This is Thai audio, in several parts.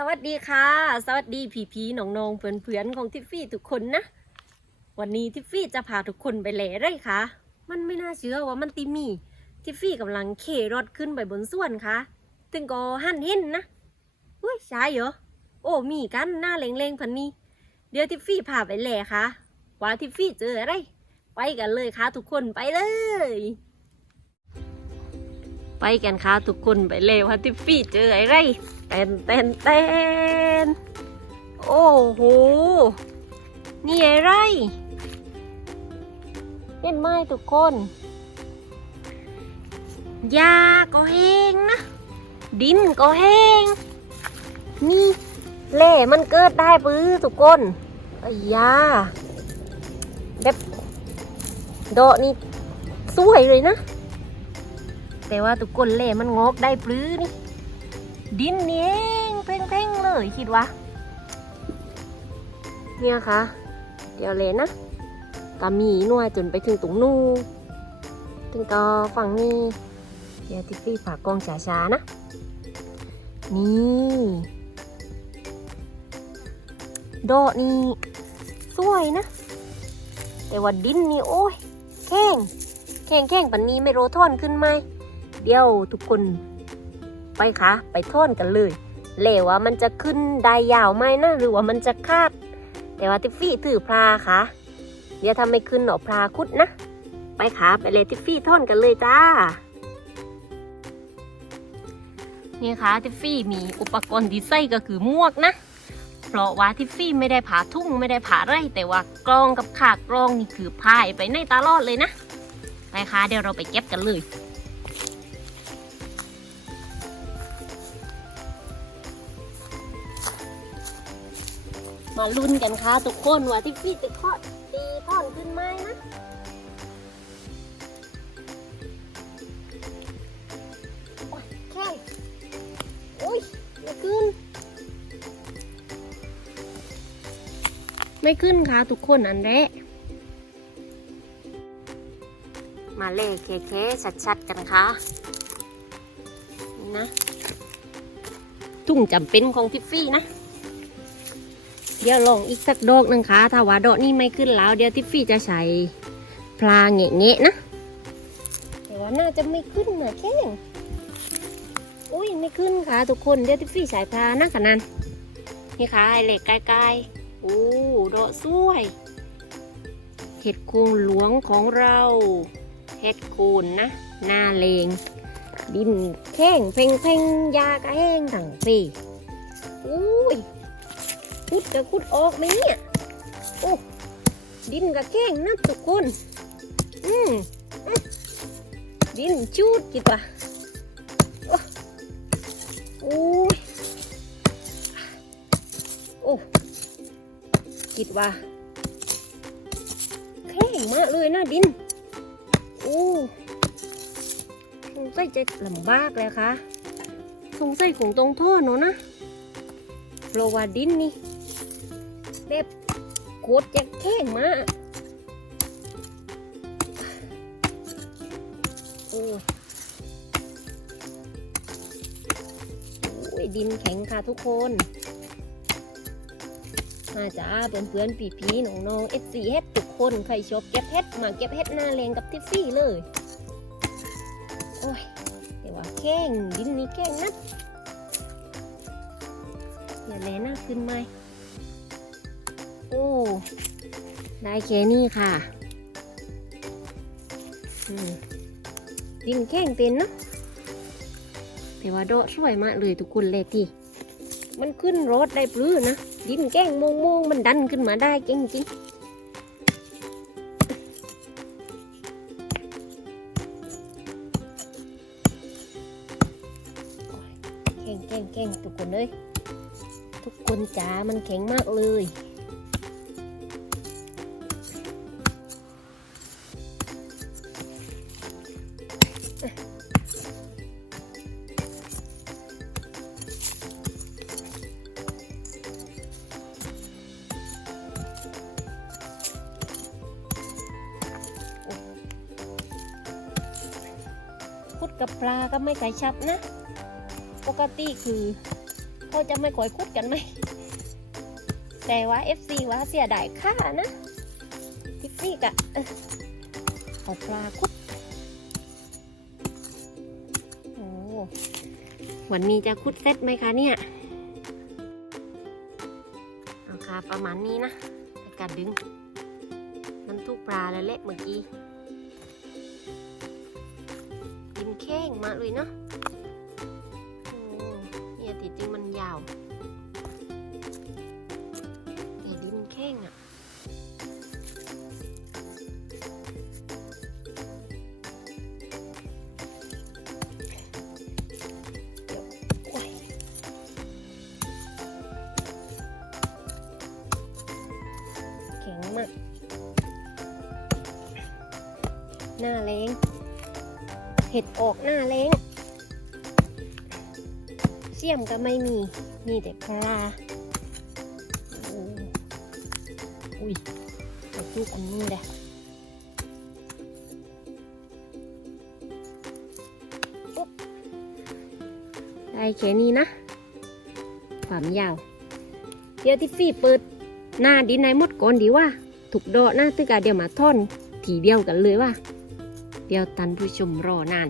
สวัสดีค่ะ สวัสดีผีผีๆน้องๆเพื่อนๆของทิฟฟี่ทุกคนนะ วันนี้ทิฟฟี่จะพาทุกคนไปแหล่ไรคะมันไม่น่าเชื่อว่ามันติมีทิฟฟี่กำลังเขรถขึ้นไปบนส่วนค่ะ ถึงก็หันเห็นนะอุ้ยใช่เหรอ โอ้มีกันหน้าเล็งๆพันนี้ เดี๋ยวทิฟฟี่พาไปแหล่ค่ะ ว่าทิฟฟี่เจออะไร ไปกันเลยค่ะทุกคนไปเลย ไปกันค่ะทุกคนไปเลยว่าทิฟฟี่เจออะไรเต้นเต้นเต้นโอ้โห นี่อะไรเห็นไหมทุกคนหญ้าก็แห้งนะ ดินก็แห้ง นี่เล่มันเกิดได้ปื้อทุกคนไอ้ยาแบบโดนี่สวยเลยนะ แต่ว่าทุกคนเล่มันงอกได้ปลื้อนี่ดินเนี่เองเพ่งๆเลยคิดว่าเนี่ยค่ะ เดี๋ยวเลยนะกามีนวจนไปถึงตรงนู้นถึงก็ฝั่งนี้เดี๋ยวทิฟฟี่ฝากกล้องช้าๆนะ นี่โดนี่สวยนะ แต่ว่าดินนี่โอ้ยแข้งแข้งแข้งปันนี้ไม่โรทอนขึ้นไหม เดี๋ยวทุกคนไปค่ะไปท่อนกันเลยเลว่ามันจะขึ้นได้ยาวไหมนะหรือว่ามันจะคาด แต่ว่าทิฟฟี่ถือพลาค่ะเดี๋ยวทำไม่ขึ้นหนอพลาคุดนะ ไปค่ะไปเลยทิฟฟี่ท่อนกันเลยจ้านี่ค่ะทิฟฟี่มีอุปกรณ์ดีไซน์ก็คือมวกนะ เพราะว่าทิฟฟี่ไม่ได้ผ่าทุ่งไม่ได้ผ่าไรแต่ว่ากลองกับขากลองนี่คือพายไปในตลอดเลยนะ ไปค่ะเดี๋ยวเราไปเก็บกันเลย มาลุ้นกันค่ะทุกคนว่าที่พี่จะทอดตีท่อนขึ้นไหมนะแค่อุ้ยไม่ขึ้น ไม่ขึ้นค่ะทุกคนอันแรกมาเล่เคเคชัดๆกันค่ะนี่นะทุ่งจำเป็นของทิฟฟี่นะ เดี๋ยวลองอีกสักดอกหนึ่งค่ะ ถ้าว่าดอกนี้ไม่ขึ้นแล้ว เดี๋ยวทิฟฟี่จะใช้พลาเงะเงะๆนะแต่ว่าน่าจะไม่ขึ้นนะแค่งอุ้ยไม่ขึ้นค่ะทุกคน เดี๋ยวทิฟฟี่ใช้พลานะขนาดนี่ค่ะไอเหล็กไกลๆโอ้ดอกสวยเห็ดโคนหลวงของเราเห็ดโคนนะ หน้าเลง ดินแข้งเพ่งเพ่งยากระแห้งถังปีอุ้ย คุดกับคุดออกไหมเนี่ยโอ้ดินกับแข้งนะทุกคน อืมอืมดินจูดกิดว่ะโอ้โอ้ยโอ้กิดว่าแข้งมากเลยนะดินโอ้สงสัยจะลำบากเลยค่ะสงสัยคงตรงท่อเนาะนะเพราะว่าดินนี่ แบบโคตรจะแข็งมากโอ้ยดินแข็งค่ะทุกคนมาจ้าเพื่อนๆพี่ๆน้องๆเอฟซีเฮ็ดทุกคนใครชอบเก็บเฮ็ดมาเก็บเฮ็ดหน้าเลงกับทิฟฟี่เลย โอ้ยแต่ว่าแข้งดินนี่แข้งนัดอย่าแลหน้าขึ้นไหม โอ้ได้แค่นี้ค่ะดินแข้งเป็นเนะแต่ว่าโดสวยมากเลยทุกคนเลยที่มันขึ้นรถได้ปลื้อนะ ดินแก้งโมงโมงมันดันขึ้นมาได้เก่งจริงแข่งแข่งแข่งทุกคนเลย ทุกคนจ๋ามันแข็งมากเลย พุดกับปลาก็ไม่ใส่ชับนะ ปกติคือเขาจะไม่ค่อยคุดกันไหม แต่ว่า FC ว่าเสียดายค่านะทิฟฟี่กะเออเอาปลาคุดโอ้วันนี้จะคุดเซ็ตไหมคะเนี่ยเอาค่ะประมาณนี้นะการดึง มันทุกปลาแล้วแหละเมื่อกี้ ดินแข้งมากเลยเนาะเนี่ยติดจริงมันยาวต่ดินแข้งอะแข็งมากหน้าแรง เห็ดออกหน้าแรงเสี่ยมก็ไม่มี มีแต่ปลา อุ้ยเอาจุกอันนี้เลยปุ๊บได้แค่นี้นะ ความยาว เดี๋ยวที่ฟี่เปิดหน้าดินในมดก่อนดีว่า ถูกโดหน้าตึกอาเดี๋ยวมาท่อน ทีเดียวกันเลยว่า เดี๋ยวตันผู้ชมรอนาน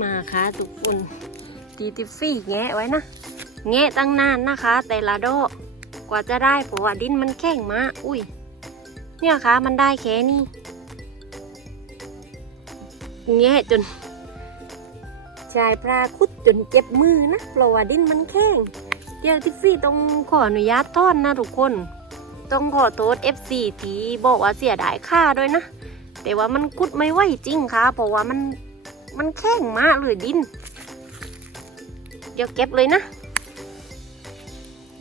มาค่ะทุกคนตีติฟฟี่แงะไว้นะ แงะตั้งนานนะคะ แต่ละดกว่าจะได้เพราะว่าดินมันแข็งมา อุ้ย เนี่ยค่ะมันได้แค่นี้แงะจนชายปลาคุดจนเจ็บมือนะเพราะว่าดินมันแข็งเดี๋ยวทิฟฟี่ต้องขออนุญาตทอนนะทุกคน ต้องขอโทษ FC ที่บอกว่าเสียดายค่าด้วยนะ แต่ว่ามันกุดไม่ไหวจริงค่ะ เพราะว่ามันมันแข็งมากเลยดิน เดี๋ยวเก็บเลยนะ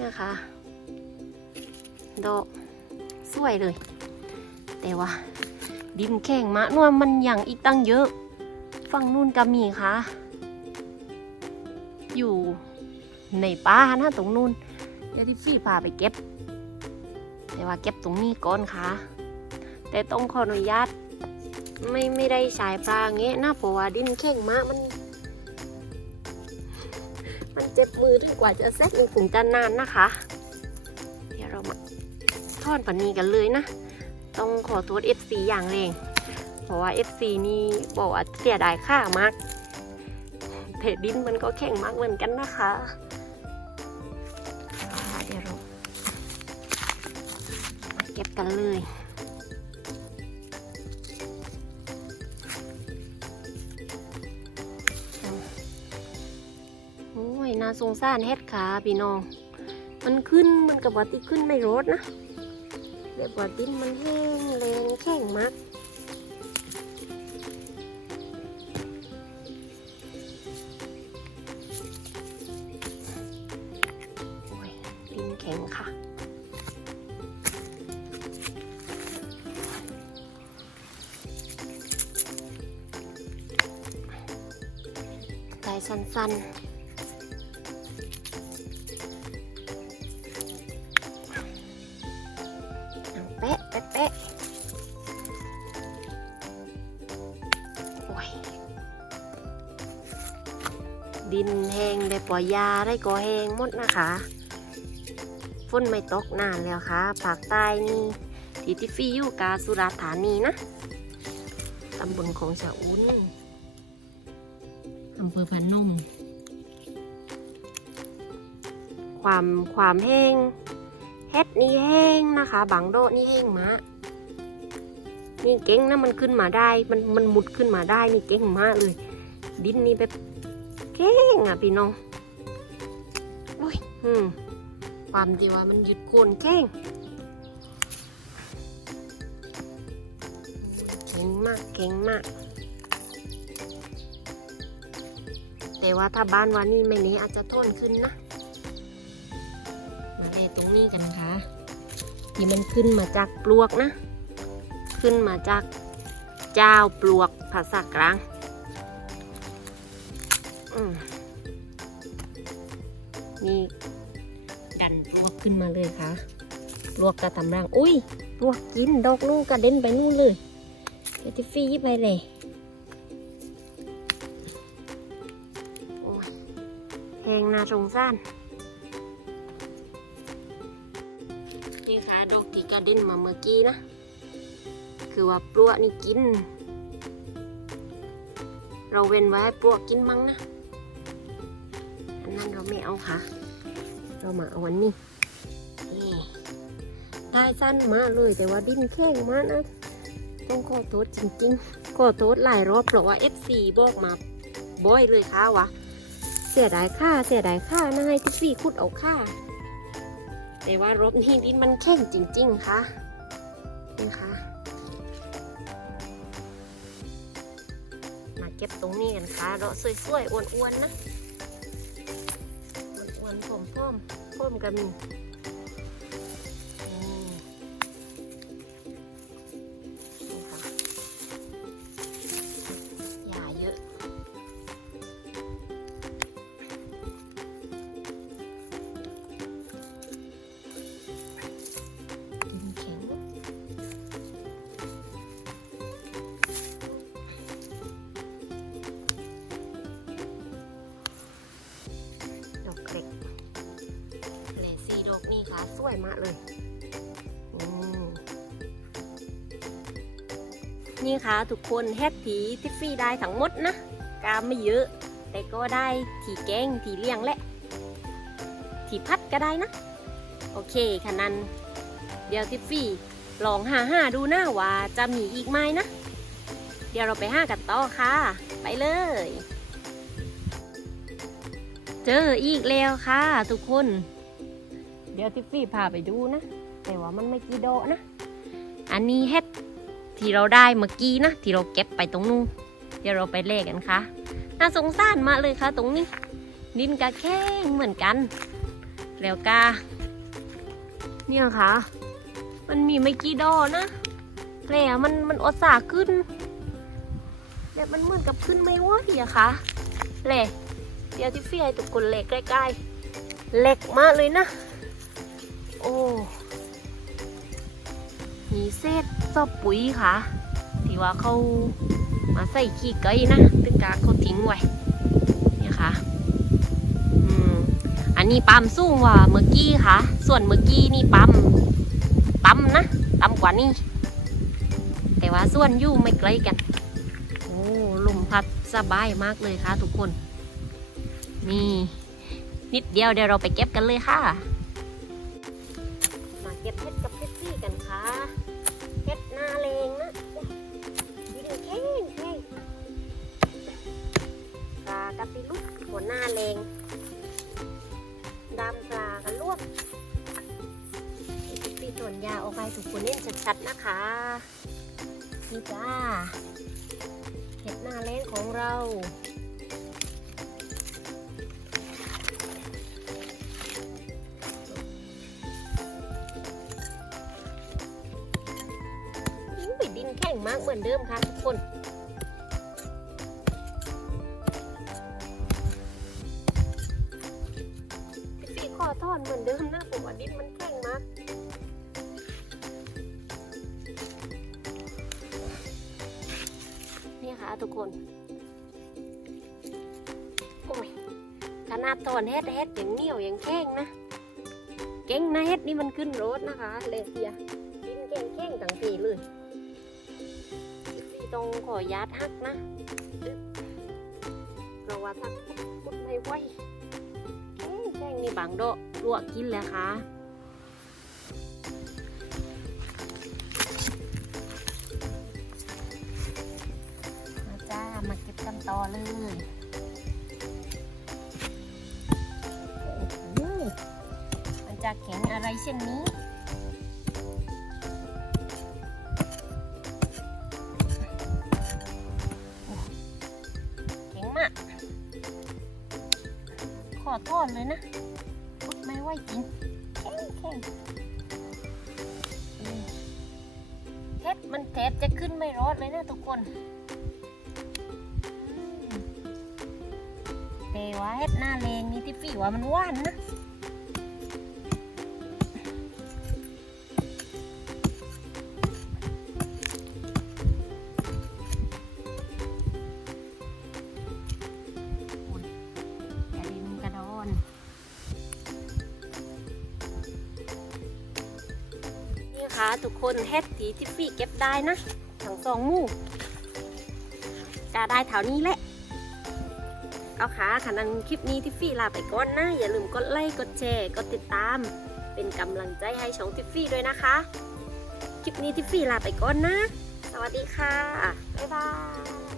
นะคะดอกสวยเลย แต่ว่า ดินแข็งมากนวลมันอย่างอีกตั้งเยอะ ฝั่งนู่นก็มีค่ะ อยู่ในป่านะตรงนู้นเดี๋ยวที่ฟี่พาไปเก็บ แต่ว่าเก็บตรงนี้ก่อนค่ะ แต่ต้องขออนุญาตไม่ไม่ได้ใช้ปลาเงี้ยนะเพราะว่าดินแข็งมากมัน มันเจ็บมือถึงกว่าจะเซ็ตมันคงจะนานนะคะ เดี๋ยวเรามาทอดปันนี้กันเลยนะ ต้องขอโทษ FC อย่างแรงเพราะว่า FC นี่บอกว่าเสียดายค่ามากแต่ดินมันก็แข็งมากเหมือนกันนะคะ ก็บกันเลยโอ้ยน่าสงสารเฮ็ดขาพี่น้อง มันขึ้นมันกับว่าที่ขึ้นไม่รดนะเดี๋ยวว่าดินมันแห้งแรงแข็งมากดินแข็งค่ะ สั้นๆเอาแปะแปะแปะโอ้ย ดินแห้งได้ปล่อยยาได้ก็แห้งหมดนะคะฝนไม่ตกนานแล้วค่ะภาคใต้นี่ที่ที่ฟีอยู่กาสุราษฎร์ธานีนะ ตำบลของชะอุ่น อำเภอพนมความความแห้งเฮ็ดนี่แห้งนะคะ บางโดะนี่แห้งมากนี่เก่งนะมันขึ้นมาได้ มันมันมุดขึ้นมาได้นี่เก่งมากเลย ดินนี่แบบเก่งอะพี่น้องโอ้ยอืมความที่ว่ามันหยุดโคนเก่งเก่งมากเก่งมาก แต่ว่าถ้าบ้านวันนี้ไม่นี้อาจจะท่นขึ้นนะ มาเลยตรงนี้กันค่ะ ที่มันขึ้นมาจากปลวกนะ ขึ้นมาจากเจ้าปลวกภาษากลางนี่ดันปลวกขึ้นมาเลยค่ะปลวกกระทำรัง อุ้ยปลวกกินดอกนู่นกระเด็นไปนู่นเลยเดี๋ยวจะฟรีไปเลย งนาสงสารนี่ค่ะดอกที่กระเด็นมาเมื่อกี้นะ คือว่าปลวกนี่กิน เราเว้นไว้ให้ปลวกกินมั้งนะ อันนั้นเราไม่เอาค่ะ เรามาเอาวันนี้นี่ได้สั้นมากเลยแต่ว่าดิ้นแข็งมากนะต้องขอโทษจริงๆขอโทษหลายรอบเพราะว่า FC บอกมาบ่อยเลยค่ะวะ สียดายค่าเสียดายค่านายที่พี่คุดเอาค่าแต่ว่ารบนี้ดินมันแข็งจริง ๆค่ะนี่ค่ะมาเก็บตรงนี้กันค่ะเราสวยๆอ้วนๆนะอ้วนๆผมพ่อมๆพ่อมกันี่ ค่ะเลยนี่ค่ะทุกคนแฮปปี้ทิฟฟี่ได้ทั้งหมดนะกามไม่เยอะ แต่ก็ได้ที่แกงที่เลี้ยงและที่พัดก็ได้นะ โอเคค่ะนั้น เดี๋ยวทิฟฟี่ลองหาหาดูนะว่าจะมีอีกไหมนะ เดี๋ยวเราไปห้ากันต่อค่ะ ไปเลย เจออีกแล้วค่ะทุกคน ดี๋ยวทิฟฟี่พาไปดูนะ แต่ว่ามันไม่กี่โดอกนะ อันนี้เฮ็ดที่เราได้เมื่อกี้นะ ที่เราเก็บไปตรงนู้นเดี๋ยวเราไปเลขกันค่ะ น่าสงสารมากเลยค่ะ ตรงนี้ ดินกะแข้งเหมือนกัน แล้วกาเนี่ยค่ะ มันมีไม่กี่ดอกนะแผลมันมันอดสาขึ้นแบบมันเหมือนกับขึ้นไม่ไหวอะค่ะแหละเดี๋ยวที่พี่ให้ทุกคนเล็กใกล้ๆเล็กมากเลยนะ โอ้มีเศษซอบปุ๋ยค่ะที่ว่าเขามาใส่ขี้ไก่นะตึกกาเขาทิ้งไว้เนี่ยค่ะอืมอันนี้ปั๊มสูงว่าเมื่อกี้ค่ะ ส่วนเมื่อกี้นี่ปั๊มต่ำนะต่ำกว่านี้ แต่ว่าส่วนอยู่ไม่ไกลกัน โอ้ลมพัดสบายมากเลยค่ะทุกคน นี่ นิดเดียวเดี๋ยวเราไปเก็บกันเลยค่ะ เก็บเห็ดกับเพชรซี่กันค่ะเห็ดหน้าเลงนะดินแข็งแข็งปลากระติลุกหัวหน้าเลงดำปลากันลวกปีส่วนยาออกไปถูกคนเล่นชัดๆนะคะนี่จ้าเห็ดหน้าเล้งของเรา เหมือนเดิมค่ะทุกคนพี่ขอทอนเหมือนเดิมนะผมว่าดินมันแข็งมากนี่ค่ะทุกคนโอ้ยขนาดตอนเฮ็ดเฮ็ดอย่างเหนียวอย่างแข็งนะเก่งนะเฮ็ดนี่มันขึ้นรถนะคะ เลเซียดินแข็งแข็งต่างปีเลย องขอยาทักนะเราะว่าทักพุดไม่ไหวแข้งแข้งนี่บางโดะลวกกินแล้วค่ะมาจ้ามาเก็บกันต่อเลยมันจะแข็งอะไรเช่นนี้ อโทษเลยนะพุดไม่ไหวจริงแข็งแข็งอืมเฮ็ดมันแทบจะขึ้นไม่รอดเลยนะทุกคนอืมแต่ว่าเฮ็ดหน้าเลงนี่ที่ฝีว่ามันว่านนะ นี่ค่ะทุกคนเฮ็ดตีทิฟฟี่เก็บได้นะทั้งสองมู่จะได้แถวนี้แหละ เอาค่ะขนาดคลิปนี้ทิฟฟี่ลาไปก่อนนะ อย่าลืมกดไลค์กดแชร์กดติดตาม เป็นกำลังใจให้ช่องทิฟฟี่ด้วยนะคะ คลิปนี้ทิฟฟี่ลาไปก่อนนะ สวัสดีค่ะ บ๊ายบาย